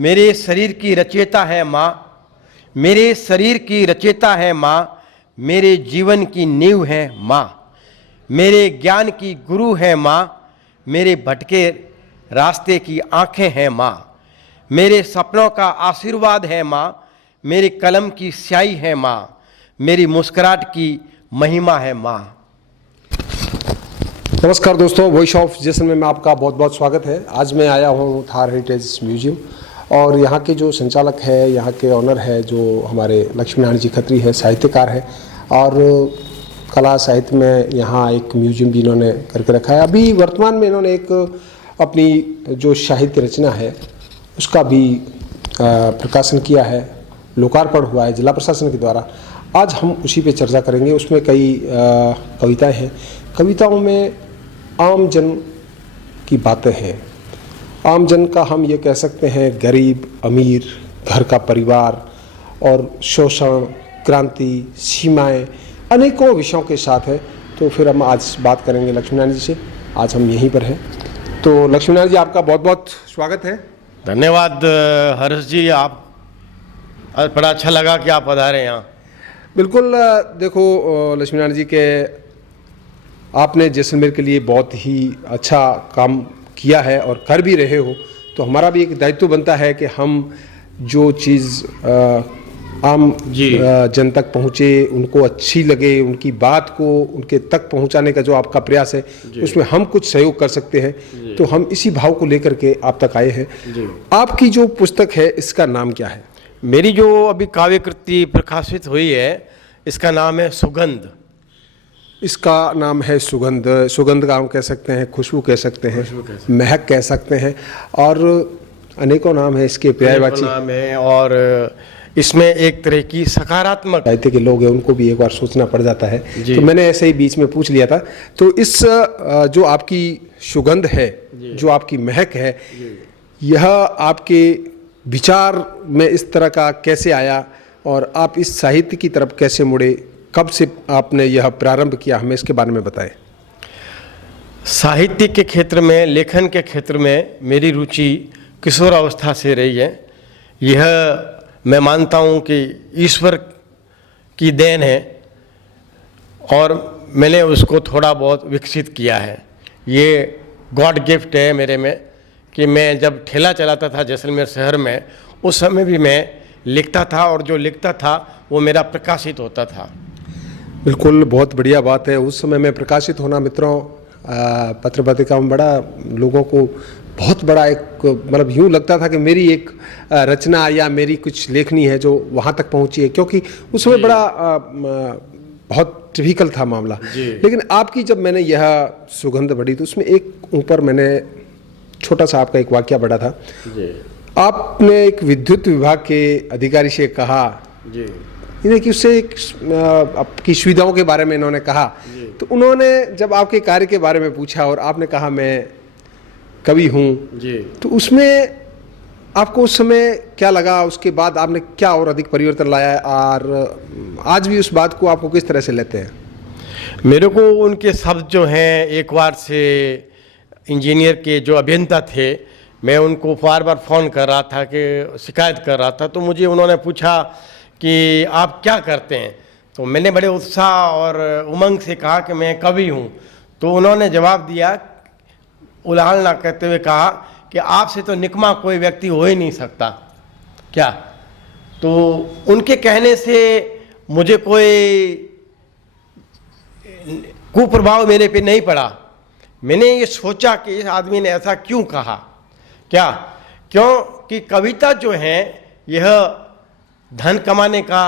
मेरे शरीर की रचयिता है माँ, मेरे शरीर की रचयिता है माँ, मेरे जीवन की नींव है माँ, मेरे ज्ञान की गुरु है माँ, मेरे भटके रास्ते की आंखें हैं माँ, मेरे सपनों का आशीर्वाद है माँ, मेरे कलम की स्याही है माँ, मेरी मुस्कुराहट की महिमा है माँ। नमस्कार दोस्तों, वॉइस ऑफ जैसलमेर में आपका बहुत बहुत स्वागत है। आज मैं आया हूँ थार हेरिटेज म्यूजियम और यहाँ के जो संचालक है, यहाँ के ऑनर है जो हमारे लक्ष्मीनारायण जी खत्री है, साहित्यकार है और कला साहित्य में यहाँ एक म्यूजियम भी इन्होंने करके रखा है। अभी वर्तमान में इन्होंने एक अपनी जो साहित्य रचना है उसका भी प्रकाशन किया है, लोकार्पण हुआ है जिला प्रशासन के द्वारा। आज हम उसी पे चर्चा करेंगे। उसमें कई कविताएं हैं। कविताओं में आम जन की बातें हैं। आम जन का हम ये कह सकते हैं गरीब, अमीर, घर का परिवार और शोषण, क्रांति, सीमाएं, अनेकों विषयों के साथ है। तो फिर हम आज बात करेंगे लक्ष्मीनारायण जी से। आज हम यहीं पर हैं। तो लक्ष्मीनारायण जी, आपका बहुत बहुत स्वागत है। धन्यवाद हर्ष जी, आप बड़ा अच्छा लगा कि आप पधारे यहाँ। बिल्कुल। देखो लक्ष्मीनारायण जी के आपने जैसलमेर के लिए बहुत ही अच्छा काम किया है और कर भी रहे हो, तो हमारा भी एक दायित्व बनता है कि हम जो चीज़ आम जन तक पहुँचे, उनको अच्छी लगे, उनकी बात को उनके तक पहुँचाने का जो आपका प्रयास है उसमें हम कुछ सहयोग कर सकते हैं। तो हम इसी भाव को लेकर के आप तक आए हैं। आपकी जो पुस्तक है इसका नाम क्या है? मेरी जो अभी काव्य कृति प्रकाशित हुई है इसका नाम है सुगंध। इसका नाम है सुगंध। सुगंध का हम कह सकते हैं, खुशबू कह सकते हैं, महक कह सकते हैं और अनेकों नाम है इसके, पर्यायवाची नाम है। और इसमें एक तरह की सकारात्मक साहित्य के लोग हैं, उनको भी एक बार सोचना पड़ जाता है। तो मैंने ऐसे ही बीच में पूछ लिया था। तो इस जो आपकी सुगंध है, जो आपकी महक है, यह आपके विचार में इस तरह का कैसे आया और आप इस साहित्य की तरफ कैसे मुड़े? कब से आपने यह प्रारंभ किया, हमें इसके बारे में बताएं। साहित्य के क्षेत्र में, लेखन के क्षेत्र में मेरी रुचि किशोर अवस्था से रही है। यह मैं मानता हूँ कि ईश्वर की देन है और मैंने उसको थोड़ा बहुत विकसित किया है। ये गॉड गिफ्ट है मेरे में कि मैं जब ठेला चलाता था जैसलमेर शहर में, उस समय भी मैं लिखता था और जो लिखता था वो मेरा प्रकाशित होता था। बिल्कुल, बहुत बढ़िया बात है। उस समय में प्रकाशित होना, मित्रों, पत्र पत्रिका में बड़ा लोगों को बहुत बड़ा एक मतलब यूँ लगता था कि मेरी एक रचना या मेरी कुछ लेखनी है जो वहाँ तक पहुँची है, क्योंकि उस समय बड़ा बहुत टिपिकल था मामला। लेकिन आपकी जब मैंने यह सुगंध पढ़ी तो उसमें एक ऊपर मैंने छोटा सा आपका एक वाक्य पढ़ा था। आपने एक विद्युत विभाग के अधिकारी से कहा इन्हें कि उससे एक आपकी सुविधाओं के बारे में इन्होंने कहा, तो उन्होंने जब आपके कार्य के बारे में पूछा और आपने कहा मैं कवि हूँ, तो उसमें आपको उस समय क्या लगा? उसके बाद आपने क्या और अधिक परिवर्तन लाया और आज भी उस बात को आपको किस तरह से लेते हैं? मेरे को उनके शब्द जो हैं, एक बार से इंजीनियर के जो अभियंता थे, मैं उनको बार बार फ़ोन कर रहा था कि शिकायत कर रहा था, तो मुझे उन्होंने पूछा कि आप क्या करते हैं? तो मैंने बड़े उत्साह और उमंग से कहा कि मैं कवि हूँ। तो उन्होंने जवाब दिया, उलाहना करते हुए कहा कि आपसे तो निकम्मा कोई व्यक्ति हो ही नहीं सकता क्या? तो उनके कहने से मुझे कोई कुप्रभाव मेरे पे नहीं पड़ा। मैंने ये सोचा कि इस आदमी ने ऐसा क्यों कहा, क्या क्योंकि कविता जो है यह धन कमाने का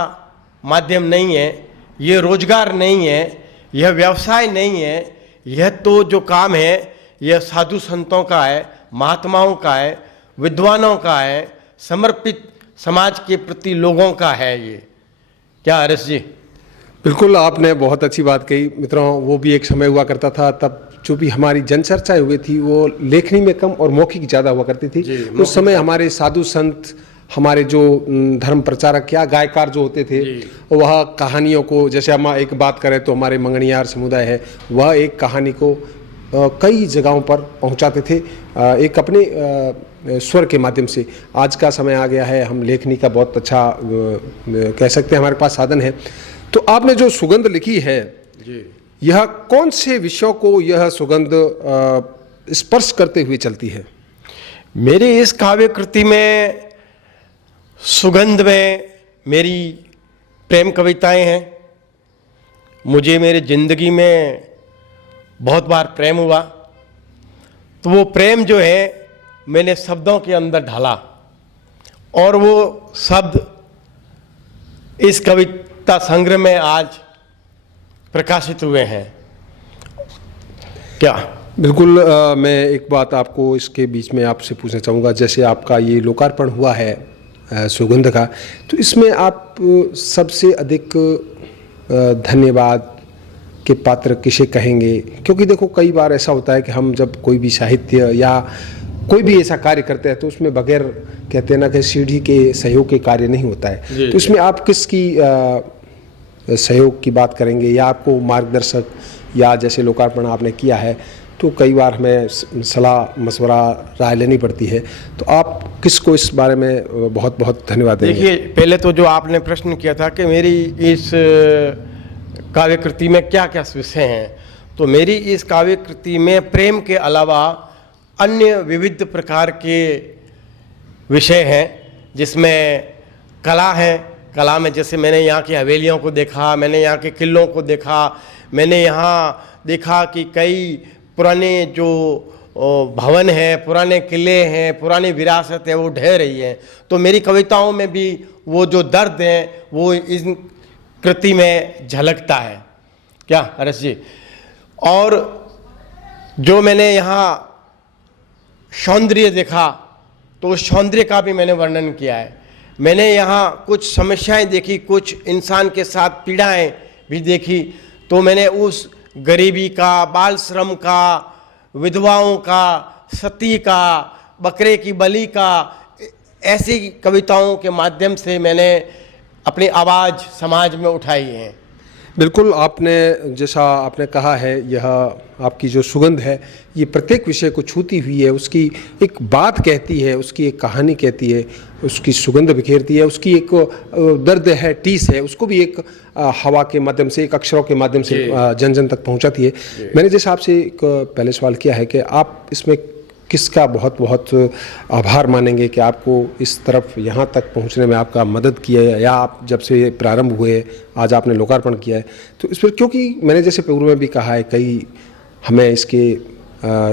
माध्यम नहीं है, यह रोजगार नहीं है, यह व्यवसाय नहीं है। यह तो जो काम है यह साधु संतों का है, महात्माओं का है, विद्वानों का है, समर्पित समाज के प्रति लोगों का है। ये क्या हर्ष जी? बिल्कुल, आपने बहुत अच्छी बात कही। मित्रों, वो भी एक समय हुआ करता था तब जो भी हमारी जनचर्चाएं हुई थी वो लेखनी में कम और मौखिक ज़्यादा हुआ करती थी। उस समय हमारे साधु संत, हमारे जो धर्म प्रचारक या गायकार जो होते थे, वह कहानियों को, जैसे हम एक बात करें तो हमारे मंगनियार समुदाय है, वह एक कहानी को कई जगहों पर पहुंचाते थे। एक अपने स्वर के माध्यम से। आज का समय आ गया है, हम लेखनी का बहुत अच्छा कह सकते हैं हमारे पास साधन है। तो आपने जो सुगंध लिखी है जी, यह कौन से विषयों को यह सुगंध स्पर्श करते हुए चलती है? मेरी इस काव्य कृति में सुगंध में मेरी प्रेम कविताएं हैं। मुझे मेरी ज़िंदगी में बहुत बार प्रेम हुआ, तो वो प्रेम जो है मैंने शब्दों के अंदर ढाला और वो शब्द इस कविता संग्रह में आज प्रकाशित हुए हैं। क्या बिल्कुल, मैं एक बात आपको इसके बीच में आपसे पूछना चाहूँगा। जैसे आपका ये लोकार्पण हुआ है सुगंध का, तो इसमें आप सबसे अधिक धन्यवाद के पात्र किसे कहेंगे? क्योंकि देखो कई बार ऐसा होता है कि हम जब कोई भी साहित्य या कोई भी ऐसा कार्य करते हैं तो उसमें बगैर कहते हैं ना कि सीढ़ी के सहयोग के कार्य नहीं होता है। तो इसमें आप किसकी सहयोग की बात करेंगे, या आपको मार्गदर्शक, या जैसे लोकार्पण आपने किया है तो कई बार हमें सलाह मशवरा राय लेनी पड़ती है, तो आप किसको इस बारे में बहुत बहुत धन्यवाद देंगे? देखिए, पहले तो जो आपने प्रश्न किया था कि मेरी इस काव्य कृति में क्या क्या विषय हैं, तो मेरी इस काव्य कृति में प्रेम के अलावा अन्य विविध प्रकार के विषय हैं, जिसमें कला है। कला में जैसे मैंने यहाँ की हवेलियों को देखा, मैंने यहाँ के किलों को देखा, मैंने यहाँ देखा कि कई पुराने जो भवन हैं, पुराने किले हैं, पुरानी विरासत है, वो ढह रही है। तो मेरी कविताओं में भी वो जो दर्द है वो इस कृति में झलकता है। क्या हर्ष जी? और जो मैंने यहाँ सौंदर्य देखा तो उस सौंदर्य का भी मैंने वर्णन किया है। मैंने यहाँ कुछ समस्याएं देखी, कुछ इंसान के साथ पीड़ाएं भी देखी, तो मैंने उस गरीबी का, बाल श्रम का, विधवाओं का, सती का, बकरे की बलि का, ऐसी कविताओं के माध्यम से मैंने अपनी आवाज़ समाज में उठाई है। बिल्कुल, आपने जैसा आपने कहा है, यह आपकी जो सुगंध है ये प्रत्येक विषय को छूती हुई है, उसकी एक बात कहती है, उसकी एक कहानी कहती है, उसकी सुगंध बिखेरती है, उसकी एक दर्द है, टीस है, उसको भी एक हवा के माध्यम से, एक अक्षरों के माध्यम से जन जन तक पहुंचाती है। मैंने जैसे आपसे एक पहले सवाल किया है कि आप इसमें किसका बहुत बहुत आभार मानेंगे कि आपको इस तरफ यहाँ तक पहुँचने में आपका मदद किया है, या आप जब से प्रारंभ हुए आज आपने लोकार्पण किया है, तो इस पर क्योंकि मैंने जैसे पूर्व में भी कहा है कई हमें इसके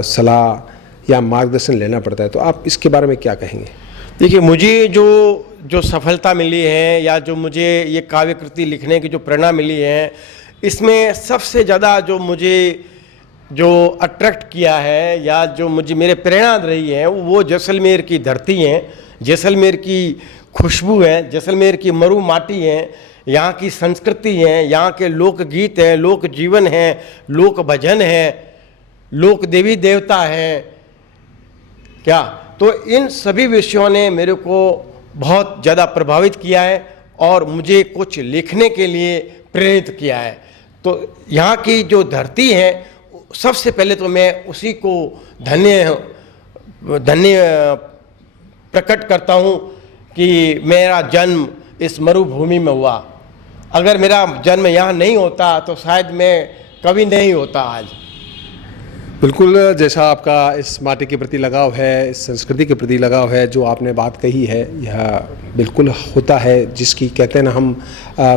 सलाह या मार्गदर्शन लेना पड़ता है, तो आप इसके बारे में क्या कहेंगे? देखिए, मुझे जो सफलता मिली है या जो मुझे ये काव्य कृति लिखने की जो प्रेरणा मिली है, इसमें सबसे ज़्यादा जो मुझे जो अट्रैक्ट किया है या जो मुझे मेरे प्रेरणा रही है वो जैसलमेर की धरती है, जैसलमेर की खुशबू है, जैसलमेर की मरु माटी है, यहाँ की संस्कृति है, यहाँ के लोकगीत हैं, लोक जीवन है, लोक भजन है, लोक देवी देवता है। क्या तो इन सभी विषयों ने मेरे को बहुत ज़्यादा प्रभावित किया है और मुझे कुछ लिखने के लिए प्रेरित किया है। तो यहाँ की जो धरती है, सबसे पहले तो मैं उसी को धन्य प्रकट करता हूँ कि मेरा जन्म इस मरुभूमि में हुआ। अगर मेरा जन्म यहाँ नहीं होता तो शायद मैं कभी नहीं होता आज। बिल्कुल, जैसा आपका इस माटी के प्रति लगाव है, इस संस्कृति के प्रति लगाव है, जो आपने बात कही है, यह बिल्कुल होता है। जिसकी कहते हैं ना, हम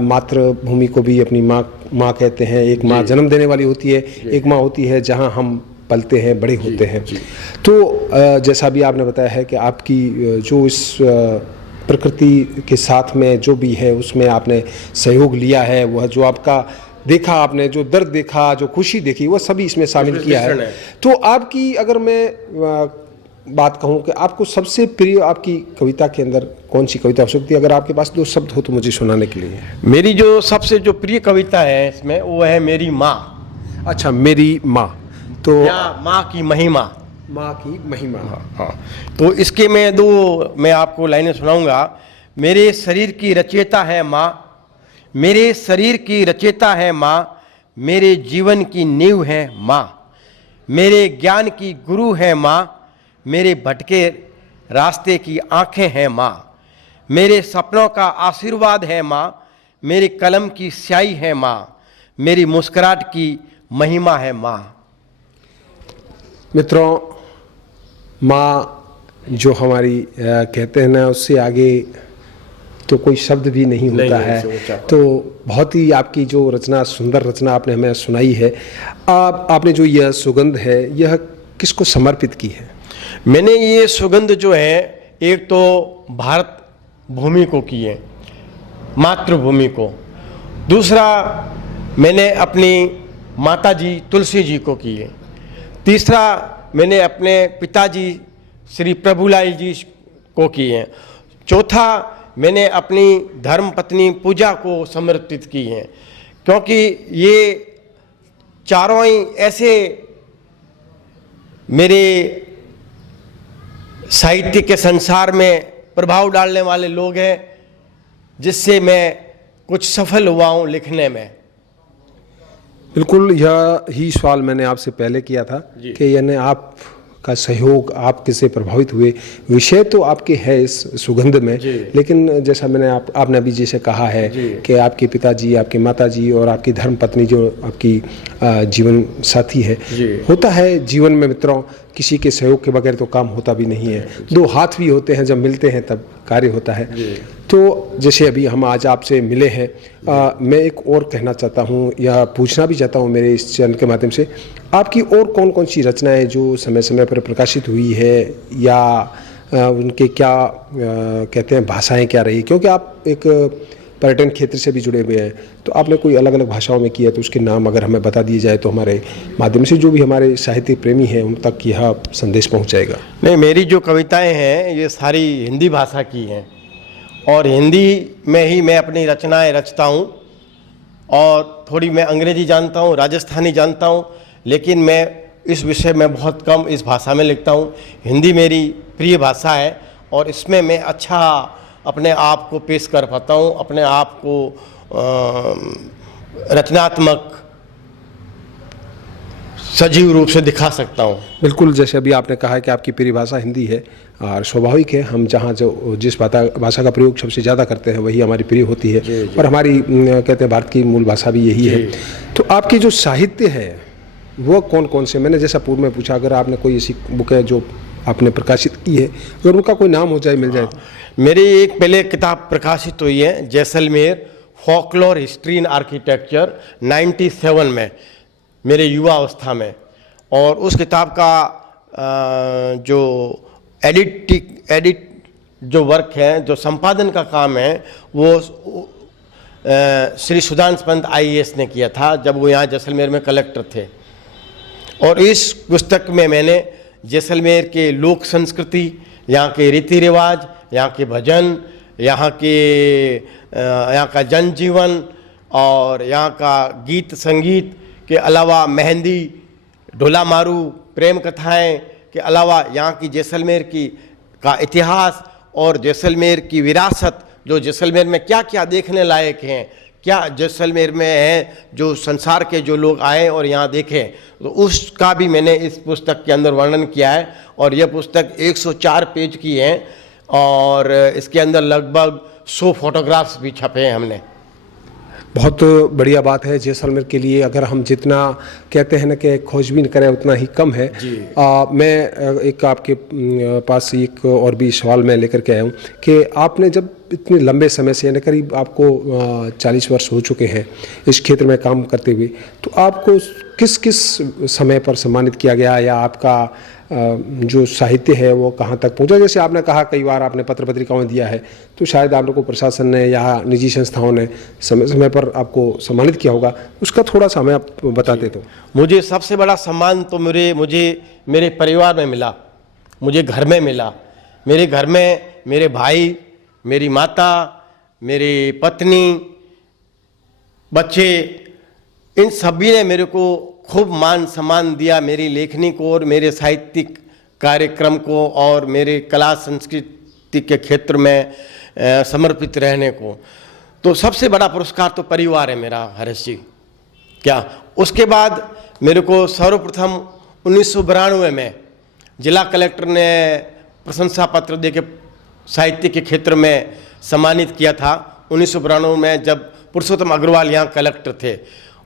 मातृभूमि को भी अपनी माँ कहते हैं। एक माँ जन्म देने वाली होती है, एक माँ होती है जहाँ हम पलते हैं, बड़े होते हैं। तो जैसा भी आपने बताया है कि आपकी जो इस प्रकृति के साथ में जो भी है उसमें आपने सहयोग लिया है, वह जो आपका देखा, आपने जो दर्द देखा, जो खुशी देखी, वो सभी इसमें शामिल किया है। तो आपकी अगर मैं बात कहूँ कि आपको सबसे प्रिय आपकी कविता के अंदर कौन सी कविता हो सकती है? अगर आपके पास 2 शब्द हो तो मुझे सुनाने के लिए। मेरी जो सबसे जो प्रिय कविता है इसमें वो है मेरी माँ। अच्छा, मेरी माँ, तो या माँ की महिमा। माँ की महिमा। हाँ, तो इसके मैं आपको लाइनें सुनाऊंगा। मेरे शरीर की रचयिता है माँ, मेरे शरीर की रचयिता है माँ, मेरे जीवन की नींव है माँ, मेरे ज्ञान की गुरु है माँ, मेरे भटके रास्ते की आंखें हैं माँ, मेरे सपनों का आशीर्वाद है माँ, मेरे कलम की स्याही है माँ, मेरी मुस्कुराहट की महिमा है माँ। मित्रों, माँ जो हमारी कहते हैं ना, उससे आगे तो कोई शब्द भी नहीं होता है। तो बहुत ही आपकी जो रचना, सुंदर रचना आपने हमें सुनाई है। आपने जो यह सुगंध है, यह किसको समर्पित की है? मैंने ये सुगंध जो है, एक तो भारत भूमि को की है, मातृभूमि को। दूसरा मैंने अपनी माताजी तुलसी जी को की है। तीसरा मैंने अपने पिताजी श्री प्रभुलाल जी को की है। चौथा मैंने अपनी धर्म पत्नी पूजा को समर्पित की है, क्योंकि ये चारों ही ऐसे मेरे साहित्य के संसार में प्रभाव डालने वाले लोग हैं, जिससे मैं कुछ सफल हुआ हूँ लिखने में। बिल्कुल, यह ही सवाल मैंने आपसे पहले किया था कि यानी आपका सहयोग, आप किससे प्रभावित हुए। विषय तो आपके है इस सुगंध में, लेकिन जैसा मैंने आपने अभी जैसे कहा है कि आपके पिताजी, आपके माताजी और आपकी धर्म पत्नी जो आपकी जीवन साथी है, होता है जीवन में मित्रों, किसी के सहयोग के बगैर तो काम होता भी नहीं है। दो हाथ भी होते हैं, जब मिलते हैं तब कार्य होता है। तो जैसे अभी हम आज आपसे मिले हैं, मैं एक और कहना चाहता हूँ या पूछना भी चाहता हूँ मेरे इस चैनल के माध्यम से, आपकी और कौन कौन सी रचनाएं जो समय समय पर प्रकाशित हुई है, या उनके क्या कहते हैं, भाषाएं क्या रही? क्योंकि आप एक पर्यटन क्षेत्र से भी जुड़े हुए हैं, तो आपने कोई अलग अलग भाषाओं में किया, तो उसके नाम अगर हमें बता दिए जाए तो हमारे माध्यम से जो भी हमारे साहित्य प्रेमी हैं उन तक यह संदेश पहुंच जाएगा। नहीं, मेरी जो कविताएं हैं ये सारी हिंदी भाषा की हैं, और हिंदी में ही मैं अपनी रचनाएं रचता हूँ, और थोड़ी मैं अंग्रेजी जानता हूँ, राजस्थानी जानता हूँ, लेकिन मैं इस विषय में बहुत कम इस भाषा में लिखता हूँ। हिंदी मेरी प्रिय भाषा है, और इसमें मैं अच्छा अपने आप को पेश कर पाता हूँ, अपने आप को रचनात्मक सजीव रूप से दिखा सकता हूँ। बिल्कुल, जैसे अभी आपने कहा है कि आपकी प्रिय भाषा हिंदी है, और स्वाभाविक है, हम जहाँ जो जिस भाषा का प्रयोग सबसे ज़्यादा करते हैं वही हमारी प्रिय होती है। और हमारी कहते हैं भारत की मूल भाषा भी यही है। तो आपकी जो साहित्य है वो कौन कौन से, मैंने जैसा पूर्व में पूछा, अगर आपने कोई ऐसी बुक है जो आपने प्रकाशित की है, अगर उनका कोई नाम हो जाए, मिल जाए। मेरी एक पहले किताब प्रकाशित हुई है, Jaisalmer folklore history in architecture, 97 में, मेरे युवा अवस्था में। और उस किताब का जो एडिट जो वर्क है, जो संपादन का काम है, वो श्री सुधांशु पंत IAS ने किया था, जब वो यहाँ जैसलमेर में कलेक्टर थे। और इस पुस्तक में मैंने जैसलमेर के लोक संस्कृति, यहाँ के रीति रिवाज, यहाँ के भजन, यहाँ का जनजीवन, और यहाँ का गीत संगीत के अलावा मेहंदी, ढोला मारू, प्रेम कथाएं के अलावा यहाँ की जैसलमेर का इतिहास और जैसलमेर की विरासत, जो जैसलमेर में क्या क्या देखने लायक हैं, क्या जैसलमेर में है जो संसार के जो लोग आए और यहाँ देखें, तो उसका भी मैंने इस पुस्तक के अंदर वर्णन किया है। और यह पुस्तक 104 पेज की है, और इसके अंदर लगभग 100 फोटोग्राफ्स भी छपे हैं हमने। बहुत बढ़िया बात है। जैसलमेर के लिए अगर हम जितना कहते हैं ना कि खोजबीन करें उतना ही कम है। मैं एक आपके पास एक और भी सवाल मैं लेकर के आया हूँ कि आपने जब इतने लंबे समय से, यानी करीब आपको 40 वर्ष हो चुके हैं इस क्षेत्र में काम करते हुए, तो आपको किस किस समय पर सम्मानित किया गया, या आपका जो साहित्य है वो कहाँ तक पहुँचा? जैसे आपने कहा कई बार आपने पत्र पत्रिकाओं में दिया है, तो शायद आप लोगों को प्रशासन ने या निजी संस्थाओं ने समय समय पर आपको सम्मानित किया होगा, उसका थोड़ा सा हमें आप बताते। तो मुझे सबसे बड़ा सम्मान तो मुझे मेरे परिवार में मिला, मुझे घर में मिला। मेरे घर में मेरे भाई, मेरी माता, मेरी पत्नी, बच्चे, इन सभी ने मेरे को खूब मान सम्मान दिया, मेरी लेखनी को और मेरे साहित्यिक कार्यक्रम को और मेरे कला संस्कृति के क्षेत्र में समर्पित रहने को। तो सबसे बड़ा पुरस्कार तो परिवार है मेरा, हरीश जी। क्या उसके बाद मेरे को सर्वप्रथम 1992 में जिला कलेक्टर ने प्रशंसा पत्र दे के साहित्य के क्षेत्र में सम्मानित किया था 1992 में, जब पुरुषोत्तम अग्रवाल यहाँ कलेक्टर थे।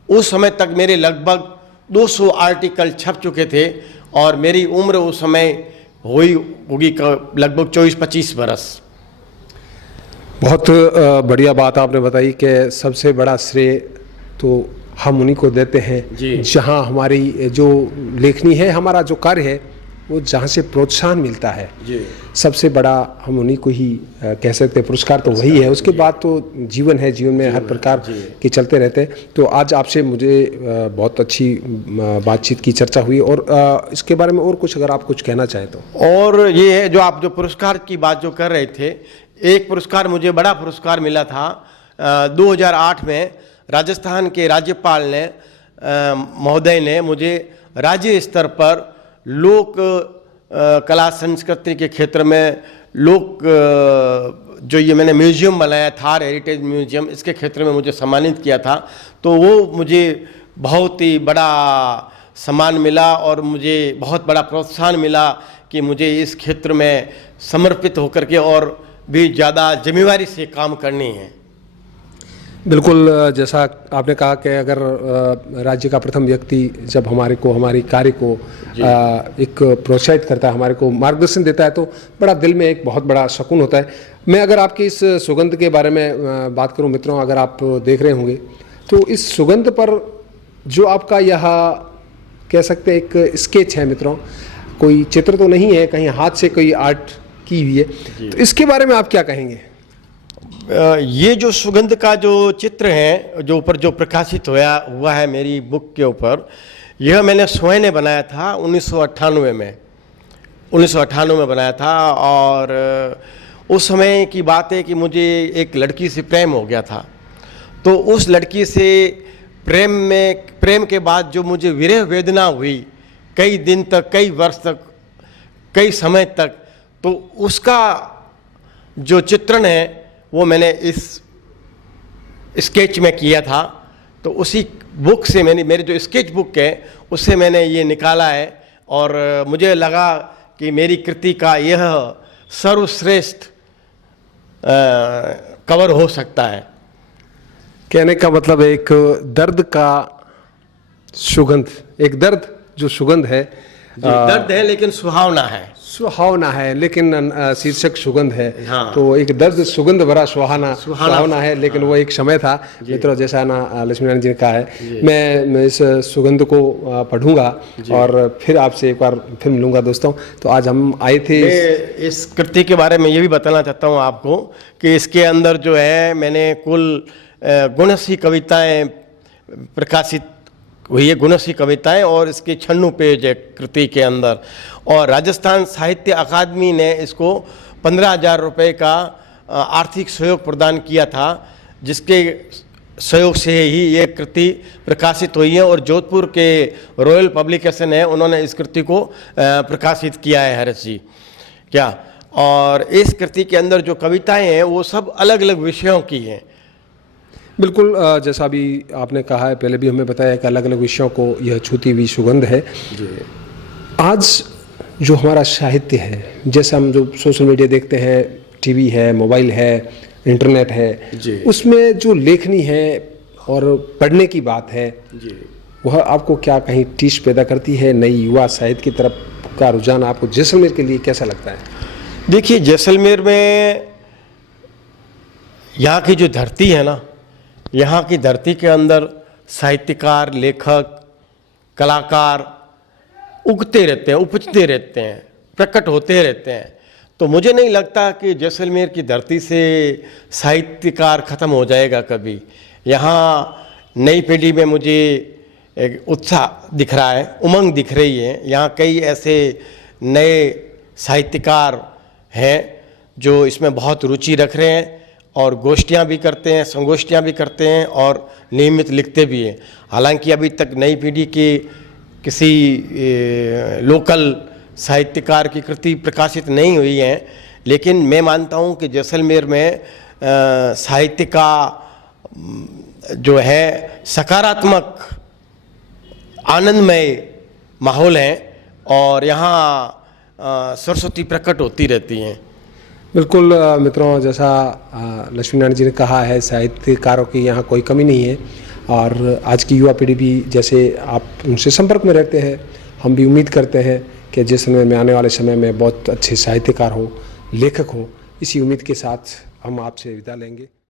उस समय तक मेरे लगभग 200 आर्टिकल छप चुके थे और मेरी उम्र उस समय होगी लगभग 24-25 बरस। बहुत बढ़िया बात आपने बताई कि सबसे बड़ा श्रेय तो हम उन्हीं को देते हैं जहां हमारी जो लेखनी है, हमारा जो कार्य है, वो जहां से प्रोत्साहन मिलता है जी। सबसे बड़ा हम उन्हीं को ही कह सकते हैं, पुरस्कार तो वही है। उसके बाद तो जीवन है, जीवन में हर प्रकार के चलते रहते हैं। तो आज आपसे मुझे बहुत अच्छी बातचीत की चर्चा हुई, और इसके बारे में और कुछ अगर आप कुछ कहना चाहें तो। और ये है जो आप जो पुरस्कार की बात जो कर रहे थे, एक पुरस्कार मुझे बड़ा पुरस्कार मिला था 2008 में। राजस्थान के राज्यपाल ने महोदय ने मुझे राज्य स्तर पर लोक कला संस्कृति के क्षेत्र में लोक जो ये मैंने म्यूजियम बनाया थार हेरिटेज म्यूजियम, इसके क्षेत्र में मुझे सम्मानित किया था। तो वो मुझे बहुत ही बड़ा सम्मान मिला और मुझे बहुत बड़ा प्रोत्साहन मिला कि मुझे इस क्षेत्र में समर्पित होकर के और भी ज़्यादा जिम्मेवारी से काम करनी है। बिल्कुल, जैसा आपने कहा कि अगर राज्य का प्रथम व्यक्ति जब हमारी कार्य को एक प्रोत्साहित करता है, हमारे को मार्गदर्शन देता है, तो बड़ा दिल में एक बहुत बड़ा सुकून होता है। मैं अगर आपकी इस सुगंध के बारे में बात करूं मित्रों, अगर आप देख रहे होंगे तो इस सुगंध पर जो आपका यह कह सकते हैं एक स्केच है मित्रों, कोई चित्र तो नहीं है, कहीं हाथ से कोई आर्ट की हुई है, तो इसके बारे में आप क्या कहेंगे? ये जो सुगंध का जो चित्र है, जो ऊपर जो प्रकाशित हुआ है मेरी बुक के ऊपर, यह मैंने स्वयं ने बनाया था 1998 में बनाया था। और उस समय की बात है कि मुझे एक लड़की से प्रेम हो गया था। तो उस लड़की से प्रेम के बाद जो मुझे विरह वेदना हुई कई दिन तक, कई वर्ष तक, कई समय तक, तो उसका जो चित्रण है वो मैंने इस स्केच में किया था। तो उसी बुक से मेरी जो स्केच बुक है उससे मैंने ये निकाला है, और मुझे लगा कि मेरी कृति का यह सर्वश्रेष्ठ कवर हो सकता है। कहने का मतलब एक दर्द का सुगंध, एक दर्द जो सुगंध है, दर्द है लेकिन सुहावना है, लेकिन शीर्षक सुगंध है। हाँ। तो एक दर्द सुगंध भरा सुहावना है, लेकिन वो एक समय था मित्रों, जैसा ना लक्ष्मीनारायण जी ने कहा है। मैं इस सुगंध को पढ़ूंगा और फिर आपसे एक बार फिर मिलूंगा दोस्तों। तो आज हम आए थे इस कृति के बारे में ये भी बताना चाहता हूँ आपको कि इसके अंदर जो है मैंने कुल 79 कविताएं प्रकाशित हुई है, 79 कविताएं, और इसके 96 पेज है कृति के अंदर। और राजस्थान साहित्य अकादमी ने इसको 15,000 रुपये का आर्थिक सहयोग प्रदान किया था, जिसके सहयोग से ही ये कृति प्रकाशित हुई है। और जोधपुर के रॉयल पब्लिकेशन है, उन्होंने इस कृति को प्रकाशित किया है, हर्ष जी क्या। और इस कृति के अंदर जो कविताएं हैं वो सब अलग अलग विषयों की हैं। बिल्कुल, जैसा अभी आपने कहा है, पहले भी हमें बताया कि अलग अलग विषयों को यह छूती हुई सुगंध है। आज जो हमारा साहित्य है, जैसे हम जो सोशल मीडिया देखते हैं, टीवी है, मोबाइल है, इंटरनेट है, उसमें जो लेखनी है और पढ़ने की बात है, वह आपको क्या कहीं टीस पैदा करती है? नई युवा साहित्य की तरफ का रुझान आपको जैसलमेर के लिए कैसा लगता है? देखिए, जैसलमेर में यहाँ की जो धरती है ना, यहाँ की धरती के अंदर साहित्यकार, लेखक, कलाकार उगते रहते हैं, उपजते रहते हैं, प्रकट होते रहते हैं। तो मुझे नहीं लगता कि जैसलमेर की धरती से साहित्यकार ख़त्म हो जाएगा कभी। यहाँ नई पीढ़ी में मुझे एक उत्साह दिख रहा है, उमंग दिख रही है। यहाँ कई ऐसे नए साहित्यकार हैं जो इसमें बहुत रुचि रख रहे हैं और गोष्ठियाँ भी करते हैं, संगोष्ठियाँ भी करते हैं और नियमित लिखते भी हैं। हालांकि अभी तक नई पीढ़ी के किसी लोकल साहित्यकार की कृति प्रकाशित नहीं हुई है, लेकिन मैं मानता हूँ कि जैसलमेर में साहित्य का जो है सकारात्मक आनंदमय माहौल है। और यहाँ सरस्वती प्रकट होती रहती हैं। बिल्कुल मित्रों, जैसा लक्ष्मी नारायण जी ने कहा है, साहित्यकारों की यहाँ कोई कमी नहीं है और आज की युवा पीढ़ी भी जैसे आप उनसे संपर्क में रहते हैं, हम भी उम्मीद करते हैं कि जिस समय में आने वाले समय में बहुत अच्छे साहित्यकार हो, लेखक हो, इसी उम्मीद के साथ हम आपसे विदा लेंगे।